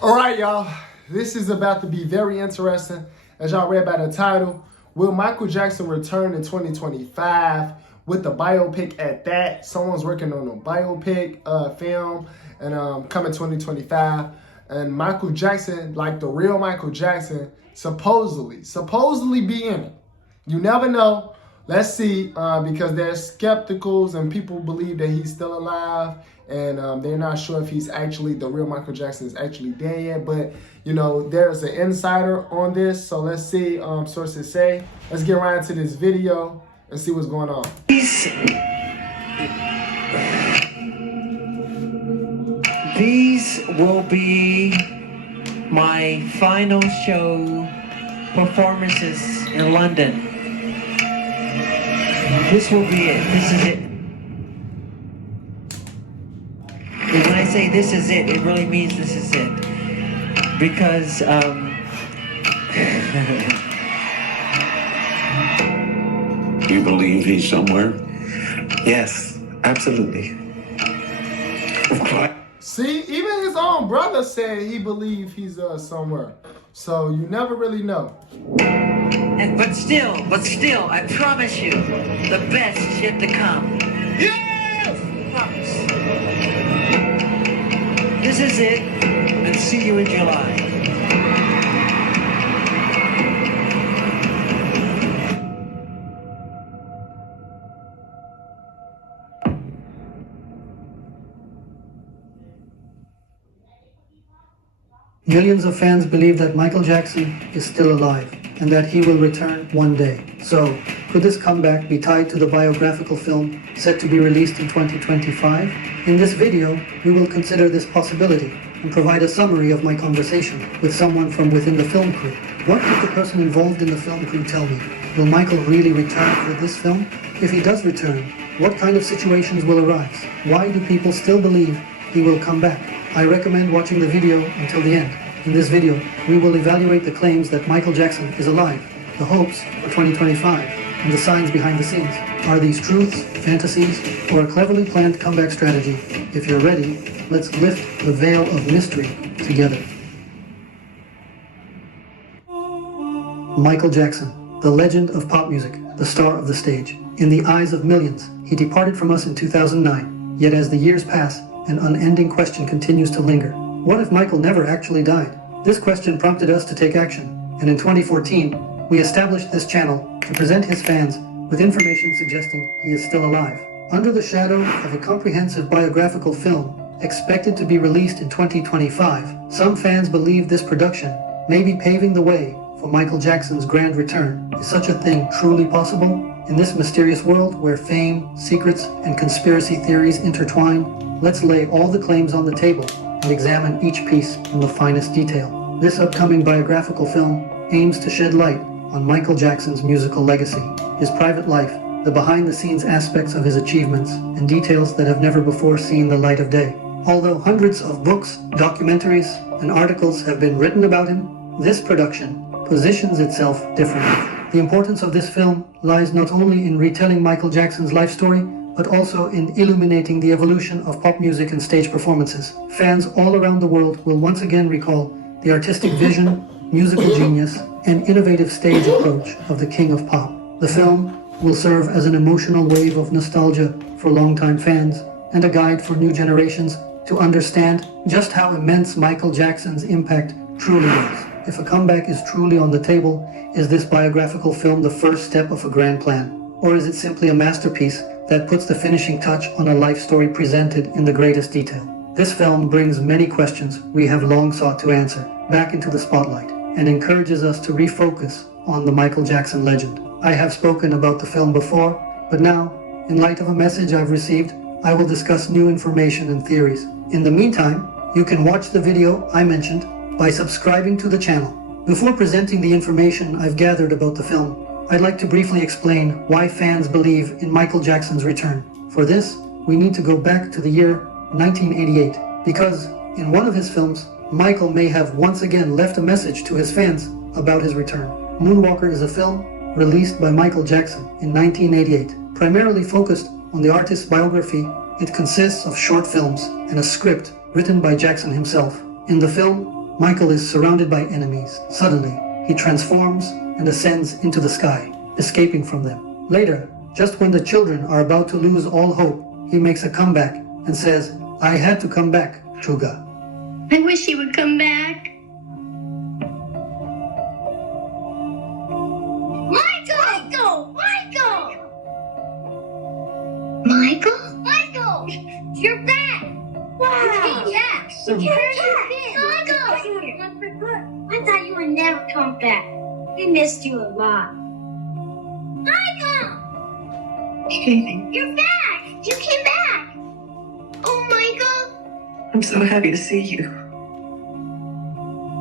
All right, y'all. This is about to be very interesting. As y'all read by the title, will Michael Jackson return in 2025 with the biopic at that? Someone's working on a biopic film and coming 2025. And Michael Jackson, like the real Michael Jackson, supposedly be in it. You never know. Let's see, because there's skepticals and people believe that he's still alive, and they're not sure if he's actually, the real Michael Jackson is actually dead yet. But, you know, there's an insider on this, so let's see, sources say. Let's get right into this video and see what's going on. These will be my final show performances in London. This will be it. This is it. And when I say this is it, it really means this is it. Because, You believe he's somewhere? yes, absolutely. See, even his own brother said he believes he's somewhere. So you never really know. But still, I promise you, the best is yet to come. Yes! Promise. This is it, and see you in July. Millions of fans believe that Michael Jackson is still alive and that he will return one day. So, could this comeback be tied to the biographical film set to be released in 2025? In this video, we will consider this possibility and provide a summary of my conversation with someone from within the film crew. What did the person involved in the film crew tell me? Will Michael really return for this film? If he does return, what kind of situations will arise? Why do people still believe he will come back? I recommend watching the video until the end. In this video, we will evaluate the claims that Michael Jackson is alive, the hopes for 2025, and the signs behind the scenes. Are these truths, fantasies, or a cleverly planned comeback strategy? If you're ready, let's lift the veil of mystery together. Michael Jackson, the legend of pop music, the star of the stage. In the eyes of millions, he departed from us in 2009. Yet as the years pass, an unending question continues to linger. What if Michael never actually died? This question prompted us to take action, and in 2014, we established this channel to present his fans with information suggesting he is still alive. Under the shadow of a comprehensive biographical film expected to be released in 2025, some fans believe this production may be paving the way for Michael Jackson's grand return. Is such a thing truly possible? In this mysterious world where fame, secrets, and conspiracy theories intertwine, let's lay all the claims on the table and examine each piece in the finest detail. This upcoming biographical film aims to shed light on Michael Jackson's musical legacy, his private life, the behind-the-scenes aspects of his achievements, and details that have never before seen the light of day. Although hundreds of books, documentaries, and articles have been written about him, this production positions itself differently. The importance of this film lies not only in retelling Michael Jackson's life story, but also in illuminating the evolution of pop music and stage performances. Fans all around the world will once again recall the artistic vision, musical genius, and innovative stage approach of the king of pop. The film will serve as an emotional wave of nostalgia for longtime fans and a guide for new generations to understand just how immense Michael Jackson's impact truly was. If a comeback is truly on the table, is this biographical film the first step of a grand plan? Or is it simply a masterpiece that puts the finishing touch on a life story presented in the greatest detail? This film brings many questions we have long sought to answer back into the spotlight and encourages us to refocus on the Michael Jackson legend. I have spoken about the film before, but now, in light of a message I've received, I will discuss new information and theories. In the meantime, you can watch the video I mentioned by subscribing to the channel. Before presenting the information I've gathered about the film, I'd like to briefly explain why fans believe in Michael Jackson's return. For this, we need to go back to the year 1988, because in one of his films, Michael may have once again left a message to his fans about his return. Moonwalker is a film released by Michael Jackson in 1988, primarily focused on the artist's biography. It consists of short films and a script written by Jackson himself. In the film, Michael is surrounded by enemies. Suddenly, he transforms and ascends into the sky, escaping from them. Later, just when the children are about to lose all hope, he makes a comeback and says, "I had to come back, Suga." I wish he would come back. Michael! Michael! You're back! Wow! Yes! Michael! I thought you would never come back. We missed you a lot. Michael! You're back! You came back! Oh, Michael! I'm so happy to see you.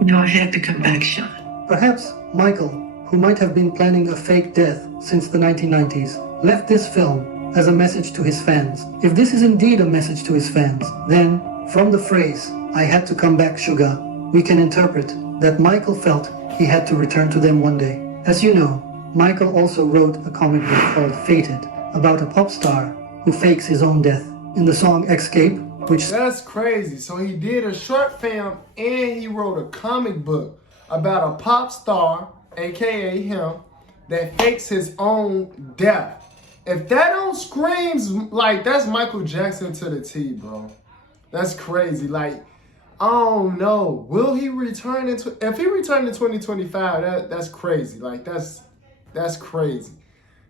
No, I had to come back, Sean. Perhaps Michael, who might have been planning a fake death since the 1990s, left this film as a message to his fans. If this is indeed a message to his fans, then from the phrase, "I had to come back, Suga," we can interpret that Michael felt he had to return to them one day. As you know, Michael also wrote a comic book called Fated about a pop star who fakes his own death. In the song Escape, which... That's crazy. So he did a short film and he wrote a comic book about a pop star, aka him, that fakes his own death. If that don't screams, like, that's Michael Jackson to the T, bro. That's crazy. Like, I don't know. Will he return if he returned in 2025, that's crazy. Like, that's crazy.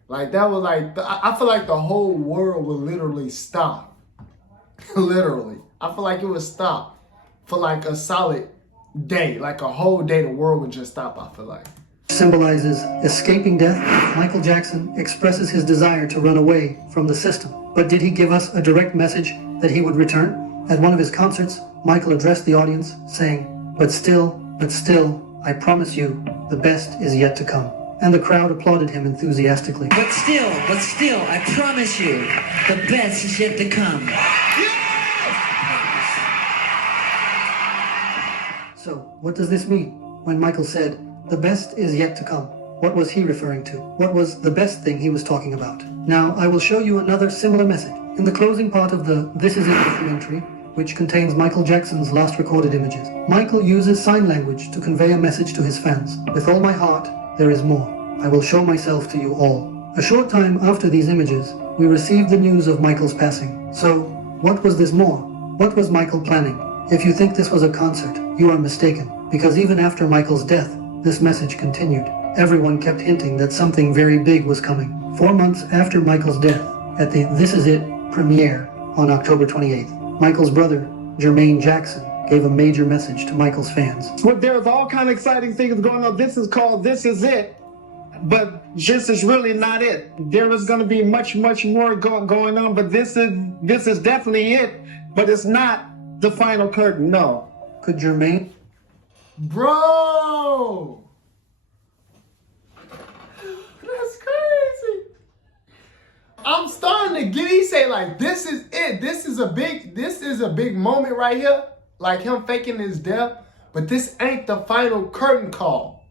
Like, that was like, I feel like the whole world would literally stop. Literally. I feel like it would stop for like a solid day. Like a whole day, the world would just stop, I feel like. Symbolizes escaping death, Michael Jackson expresses his desire to run away from the system. But did he give us a direct message that he would return? At one of his concerts, Michael addressed the audience saying, but still, I promise you, the best is yet to come." And the crowd applauded him enthusiastically. But still, I promise you, the best is yet to come. So, what does this mean? When Michael said, "The best is yet to come," what was he referring to? What was the best thing he was talking about? Now, I will show you another similar message. In the closing part of the This Is It documentary, which contains Michael Jackson's last recorded images, Michael uses sign language to convey a message to his fans. "With all my heart, there is more. I will show myself to you all." A short time after these images, we received the news of Michael's passing. So, what was this more? What was Michael planning? If you think this was a concert, you are mistaken, because even after Michael's death, this message continued. Everyone kept hinting that something very big was coming. 4 months after Michael's death, at the This Is It premiere on October 28th, Michael's brother, Jermaine Jackson, gave a major message to Michael's fans. Well, there's all kind of exciting things going on. This is called This Is It, but this is really not it. There is going to be much more going on, but this is definitely it, but it's not the final curtain, no. Could Jermaine... Bro! That's crazy. I'm starting to get, he say like, this is it. This is a big moment right here. Like him faking his death. But this ain't the final curtain call.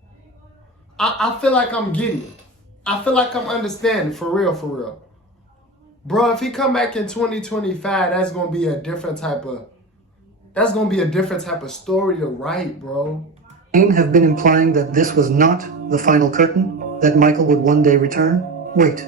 I feel like I'm getting it. I feel like I'm understanding, for real. Bro, if he come back in 2025, that's gonna be a different type of story to write, bro. have been implying that this was not the final curtain, that Michael would one day return? Wait.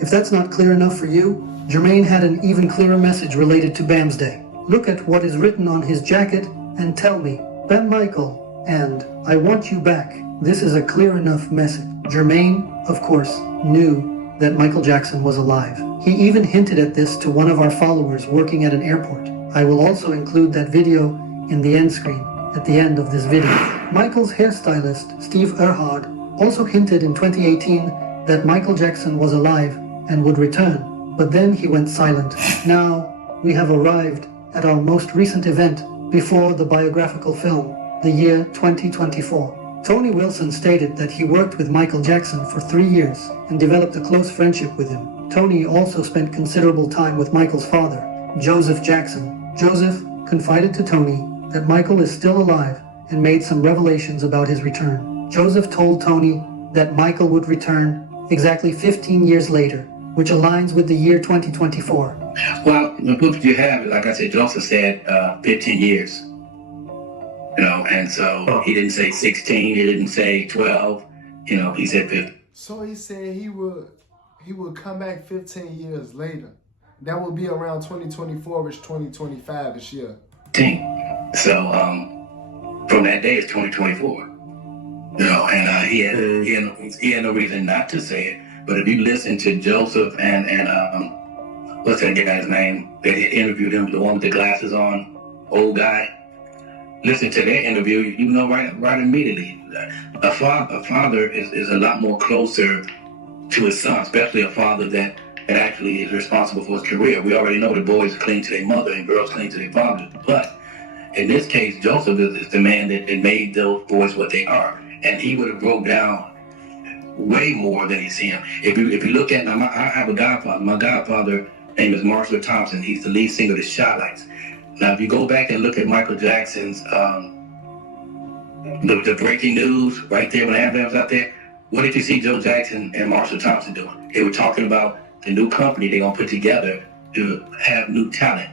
If that's not clear enough for you, Jermaine had an even clearer message related to Bam's Day. Look at what is written on his jacket and tell me, "Bam Michael," and "I want you back." This is a clear enough message. Jermaine, of course, knew that Michael Jackson was alive. He even hinted at this to one of our followers working at an airport. I will also include that video in the end screen at the end of this video. Michael's hairstylist, Steve Erhard, also hinted in 2018 that Michael Jackson was alive and would return, but then he went silent. Now, we have arrived at our most recent event before the biographical film, the year 2024. Tony Wilson stated that he worked with Michael Jackson for 3 years and developed a close friendship with him. Tony also spent considerable time with Michael's father, Joseph Jackson. Joseph confided to Tony that Michael is still alive and made some revelations about his return. Joseph told Tony that Michael would return exactly 15 years later, which aligns with the year 2024. Well, the book you have, like I said, Joseph said 15 years. and so he didn't say 16, he didn't say 12, he said 15. So he said he would come back 15 years later. That would be around 2024-ish, 2025-ish year. So from that day, it's 2024. And he had no reason not to say it. But if you listen to Joseph and what's that guy's name that interviewed him, the one with the glasses on, old guy, listen to their interview, you know right immediately. A father is a lot more closer to his son, especially a father that actually is responsible for his career. We already know the boys cling to their mother and girls cling to their father. But in this case, Joseph is the man that made those boys what they are. And he would have broke down way more than he's him. If you look at, I have a godfather. My godfather name is Marshall Thompson. He's the lead singer of the Shy-Lights. Now, if you go back and look at Michael Jackson's the breaking news right there when the ambulance was out there, what did you see Joe Jackson and Marshall Thompson doing? They were talking about the new company they're gonna put together to have new talent.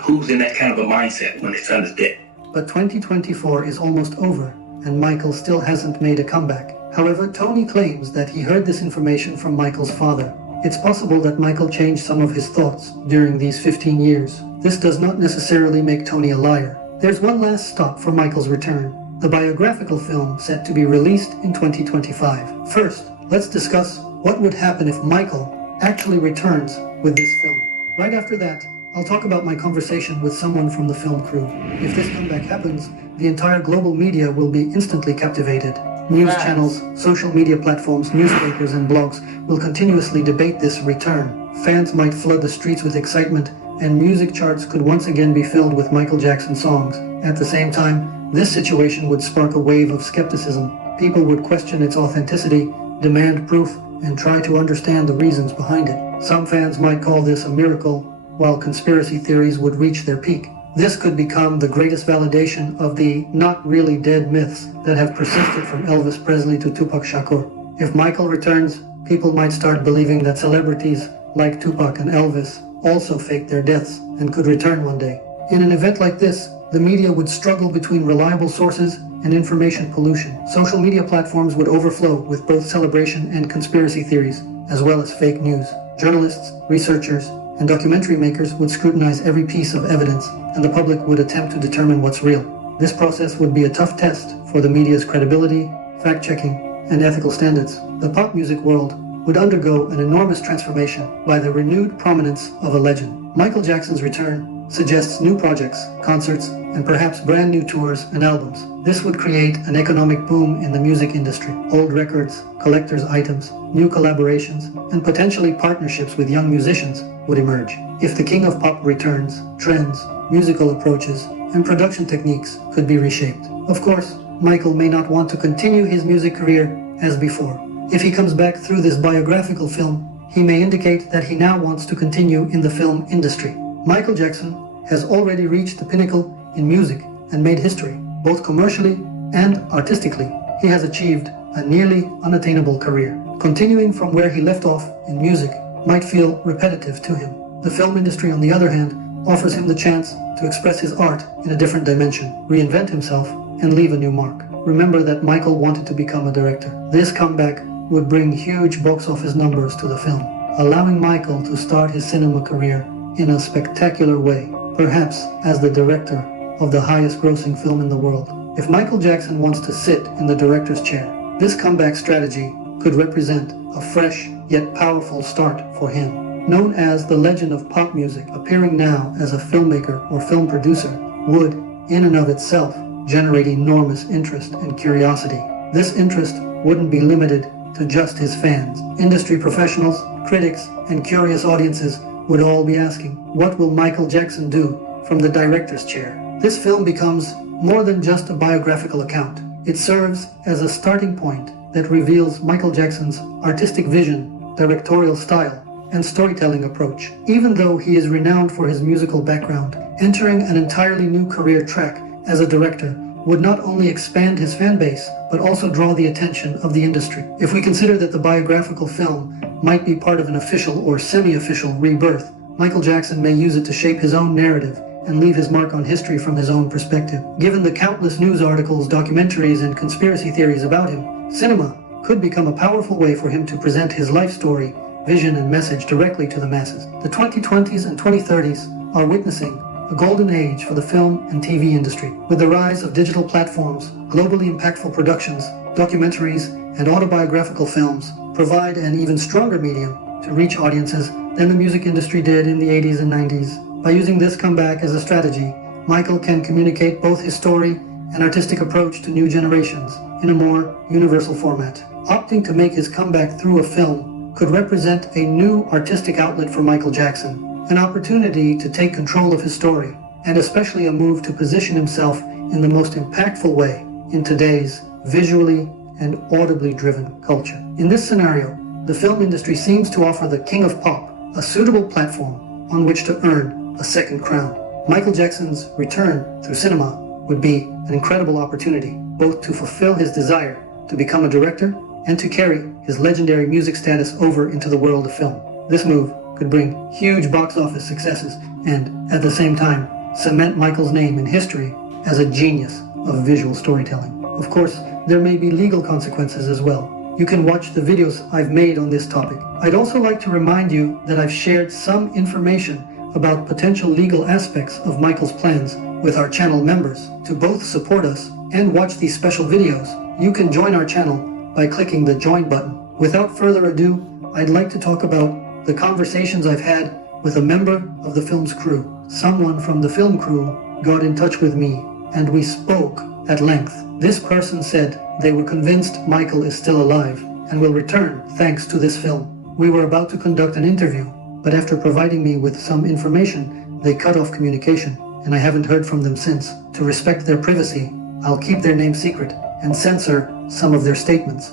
Who's in that kind of a mindset when his son is dead? But 2024 is almost over, and Michael still hasn't made a comeback. However, Tony claims that he heard this information from Michael's father. It's possible that Michael changed some of his thoughts during these 15 years. This does not necessarily make Tony a liar. There's one last stop for Michael's return, the biographical film set to be released in 2025. First, let's discuss what would happen if Michael actually returns with this film. Right after that, I'll talk about my conversation with someone from the film crew. If this comeback happens, the entire global media will be instantly captivated. News channels, social media platforms, newspapers, and blogs will continuously debate this return. Fans might flood the streets with excitement, and music charts could once again be filled with Michael Jackson songs. At the same time, this situation would spark a wave of skepticism. People would question its authenticity, demand proof, and try to understand the reasons behind it. Some fans might call this a miracle, while conspiracy theories would reach their peak. This could become the greatest validation of the not really dead myths that have persisted from Elvis Presley to Tupac Shakur. If Michael returns, people might start believing that celebrities like Tupac and Elvis also faked their deaths and could return one day. In an event like this, the media would struggle between reliable sources and information pollution. Social media platforms would overflow with both celebration and conspiracy theories, as well as fake news. Journalists, researchers, and documentary makers would scrutinize every piece of evidence, and the public would attempt to determine what's real. This process would be a tough test for the media's credibility, fact-checking, and ethical standards. The pop music world would undergo an enormous transformation by the renewed prominence of a legend. Michael Jackson's return suggests new projects, concerts, and perhaps brand new tours and albums. This would create an economic boom in the music industry. Old records, collector's items, new collaborations, and potentially partnerships with young musicians would emerge. If the king of pop returns, trends, musical approaches, and production techniques could be reshaped. Of course, Michael may not want to continue his music career as before. If he comes back through this biographical film, he may indicate that he now wants to continue in the film industry. Michael Jackson has already reached the pinnacle in music and made history, both commercially and artistically. He has achieved a nearly unattainable career. Continuing from where he left off in music might feel repetitive to him. The film industry, on the other hand, offers him the chance to express his art in a different dimension, reinvent himself, and leave a new mark. Remember that Michael wanted to become a director. This comeback would bring huge box office numbers to the film, allowing Michael to start his cinema career in a spectacular way, perhaps as the director of the highest grossing film in the world. If Michael Jackson wants to sit in the director's chair, this comeback strategy could represent a fresh yet powerful start for him. Known as the legend of pop music, appearing now as a filmmaker or film producer would, in and of itself, generate enormous interest and curiosity. This interest wouldn't be limited to just his fans. Industry professionals, critics, and curious audiences would all be asking, what will Michael Jackson do from the director's chair? This film becomes more than just a biographical account. It serves as a starting point that reveals Michael Jackson's artistic vision, directorial style, and storytelling approach. Even though he is renowned for his musical background, entering an entirely new career track as a director would not only expand his fan base, but also draw the attention of the industry. If we consider that the biographical film might be part of an official or semi-official rebirth, Michael Jackson may use it to shape his own narrative and leave his mark on history from his own perspective. Given the countless news articles, documentaries, and conspiracy theories about him, cinema could become a powerful way for him to present his life story, vision, and message directly to the masses. The 2020s and 2030s are witnessing a golden age for the film and TV industry. With the rise of digital platforms, globally impactful productions, documentaries, and autobiographical films provide an even stronger medium to reach audiences than the music industry did in the 80s and 90s. By using this comeback as a strategy, Michael can communicate both his story and artistic approach to new generations in a more universal format. Opting to make his comeback through a film could represent a new artistic outlet for Michael Jackson, an opportunity to take control of his story, and especially a move to position himself in the most impactful way in today's visually and audibly driven culture. In this scenario, the film industry seems to offer the king of pop a suitable platform on which to earn a second crown. Michael Jackson's return through cinema would be an incredible opportunity, both to fulfill his desire to become a director and to carry his legendary music status over into the world of film. This move could bring huge box office successes and, at the same time, cement Michael's name in history as a genius of visual storytelling. Of course, there may be legal consequences as well. You can watch the videos I've made on this topic. I'd also like to remind you that I've shared some information about potential legal aspects of Michael's plans with our channel members. To both support us and watch these special videos, you can join our channel by clicking the join button. Without further ado, I'd like to talk about the conversations I've had with a member of the film's crew. Someone from the film crew got in touch with me and we spoke at length. This person said they were convinced Michael is still alive and will return thanks to this film. We were about to conduct an interview, but after providing me with some information, they cut off communication, and I haven't heard from them since. To respect their privacy, I'll keep their name secret and censor some of their statements.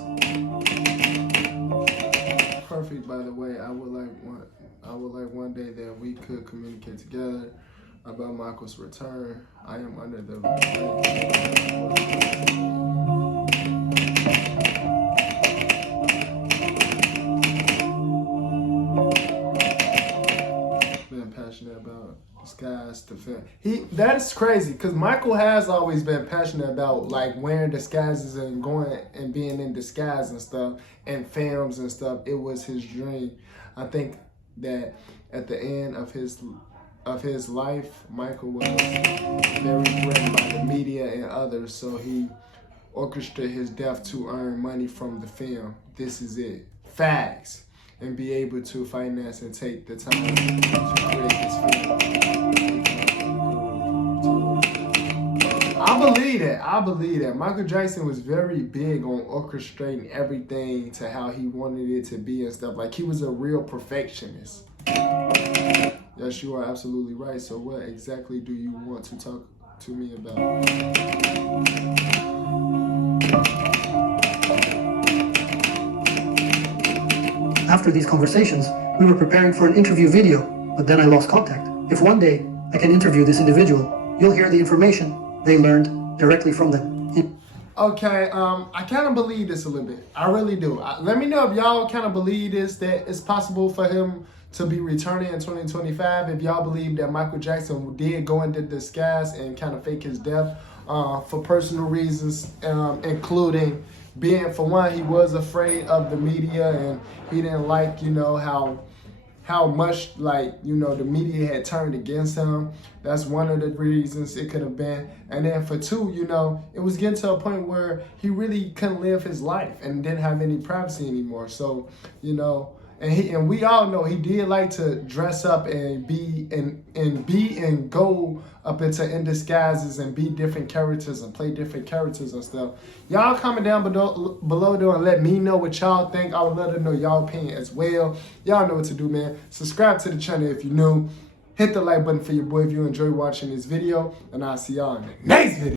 Perfect, by the way. I would like one day that we could communicate together about Michael's return. I am under the been passionate about disguise to film. That's crazy because Michael has always been passionate about like wearing disguises and going and being in disguise and stuff and films and stuff. It was his dream. I think that at the end of his life, Michael was very threatened by the media and others, so he orchestrated his death to earn money from the film. This is it. Facts. And be able to finance and take the time to create this film. I believe that. Michael Jackson was very big on orchestrating everything to how he wanted it to be and stuff. Like, he was a real perfectionist. Yes, you are absolutely right. So what exactly do you want to talk to me about? After these conversations, we were preparing for an interview video, but then I lost contact. If one day I can interview this individual, you'll hear the information they learned directly from them. Okay, I kind of believe this a little bit. I really do. Let me know if y'all kind of believe this, that it's possible for him to be returning in 2025. If y'all believe that Michael Jackson did go into disguise and kind of fake his death for personal reasons, including being, for one, he was afraid of the media and he didn't like, how much, the media had turned against him. That's one of the reasons it could have been. And then for two, it was getting to a point where he really couldn't live his life and didn't have any privacy anymore. So, and we all know he did like to dress up and be and go up in disguises and be different characters and play different characters and stuff. Y'all comment down below there and let me know what y'all think. I would love to know y'all opinion as well. Y'all know what to do, man. Subscribe to the channel if you're new. Hit the like button for your boy if you enjoy watching this video, and I'll see y'all in the next video.